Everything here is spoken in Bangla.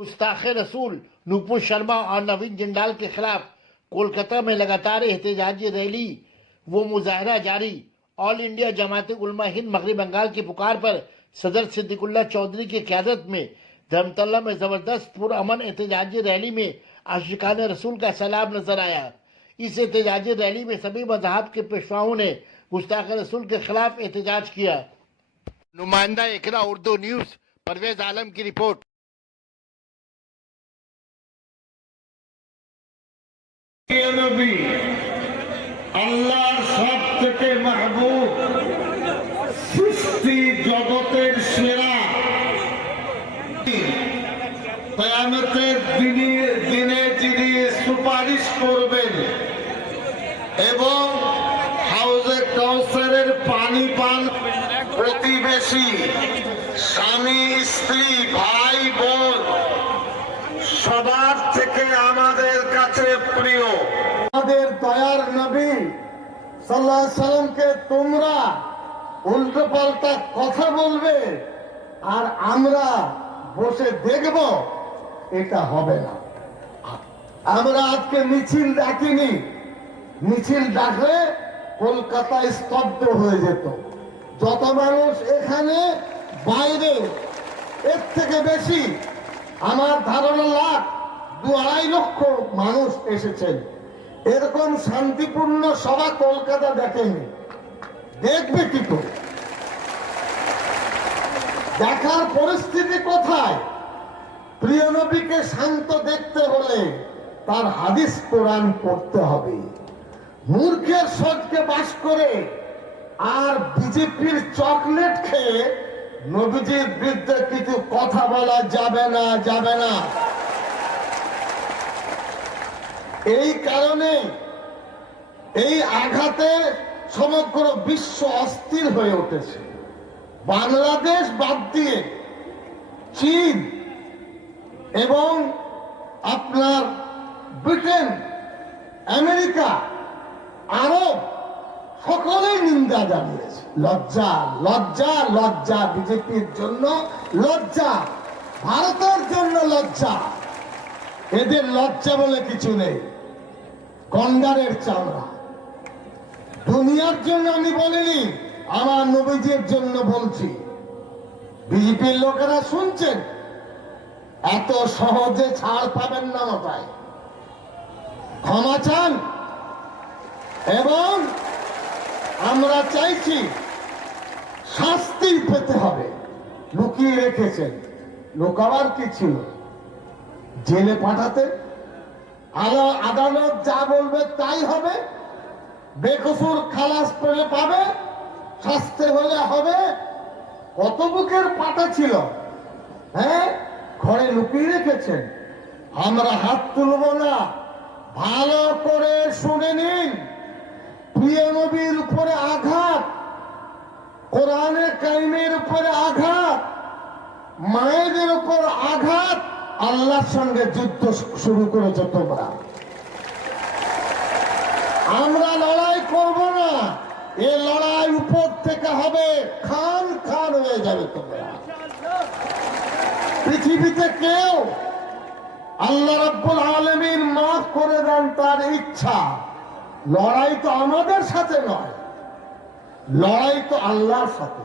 गुस्ताख रसूल नूपुर शर्मा और नवीन जिंदाल के खिलाफ कोलकाता में लगातार एहतजाजी रैली व मुजाहरा जारी। ऑल इंडिया जमात उलमा हिंद मगरबी बंगाल की पुकार पर सदर सिद्दीकुल्ला चौधरी की क़यादत में धर्मतल्ला में जबरदस्त पुरअमन एहतजाजी रैली में आशिकान रसूल का सैलाब नजर आया। इस एहतजाजी रैली में सभी मज़हब के पेशवाओं ने गुस्ताख रसूल के खिलाफ एहतजाज किया। नुमाइंदा इकरा उर्दू न्यूज़ परवेज आलम की रिपोर्ट। नबी আল্লাহর সবথেকে মাহবুব সৃষ্টি জগতের সেরা কিয়ামতের দিনে যিনি সুপারিশ করবেন এবং হাউজে কাউসারের পানি পান প্রতিবেশী স্বামী স্ত্রী ভাই বোন সবার থেকে আমাদের কাছে প্রিয় আমাদের দয়ার নবী সাল্লাল্লাহু আলাইহি সাল্লামকে তোমরা উল্টো পাল্টা কথা বলবে আর আমরা বসে দেখব, এটা হবে না। আমরা আজকে মিছিল ডাকিনি, মিছিল ডাকলে কলকাতা স্তব্ধ হয়ে যেত। যত মানুষ এখানে বাইরে এর থেকে বেশি আমার ধারণা লাখ 2-2.5 লক্ষ মানুষ এসেছেন। এরকম শান্তিপূর্ণ সভা কলকাতা দেখেনি, দেখবে কি করে? দেখার পরিস্থিতি কোথায়? প্রিয় নবীকে শান্ত দেখতে হলে তার হাদিস কোরআন পড়তে হবে। মূর্খের সজকে বাস করে আর বিজেপির চকলেট খেয়ে নবীজির বিরুদ্ধে কিছু কথা বলা যাবে না, যাবে না। এই কারণে এই আঘাতে সমগ্র বিশ্ব অস্থির হয়ে উঠেছে। বাংলাদেশ বাদ দিয়ে চীন এবং আপনার ব্রিটেন, আমেরিকা, আরব সকলেই নিন্দা জানিয়েছে। লজ্জা, লজ্জা, লজ্জা। বিজেপির জন্য লজ্জা, ভারতের জন্য লজ্জা। এদের লজ্জা বলে কিছু নেই, গন্ডারের চামড়া। দুনিয়ার জন্য আমি বলিনি, আমার নবীজির জন্য বলছি। বিজেপির লোকেরা শুনছেন, এত সহজে ছাড় পাবেন না মাথায়। ক্ষমা চান এবং আমরা চাইছি শাস্তি পেতে হবে। লুকিয়ে রেখেছেন, লোকাবার কি ছিল? জেলে পাঠাতে, আদালত যা বলবে তাই হবে। বেকসুর খালাস পেলে পাবে, শাস্তি হলে হবে। কত বুকের পাটা ছিল, হ্যাঁ, ঘরে লুকিয়ে রেখেছেন। আমরা হাত তুলব না। ভালো করে শুনে নিন, প্রিয় নবীর উপরে আঘাত, কোরআনে কারিমের উপরে আঘাত, মায়েদের উপর আঘাত। আল্লাহর সঙ্গে যুদ্ধ শুরু করেছে তোমরা। আমরা লড়াই করব না, এ লড়াই উপর থেকে হবে, খান খান হয়ে যাবে তোমরা। পৃথিবীতে কেউ আল্লাহ রাব্বুল আলামিন মাফ করে দেন তার ইচ্ছা। লড়াই তো আমাদের সাথে নয়, লড়াই তো আল্লাহর সাথে।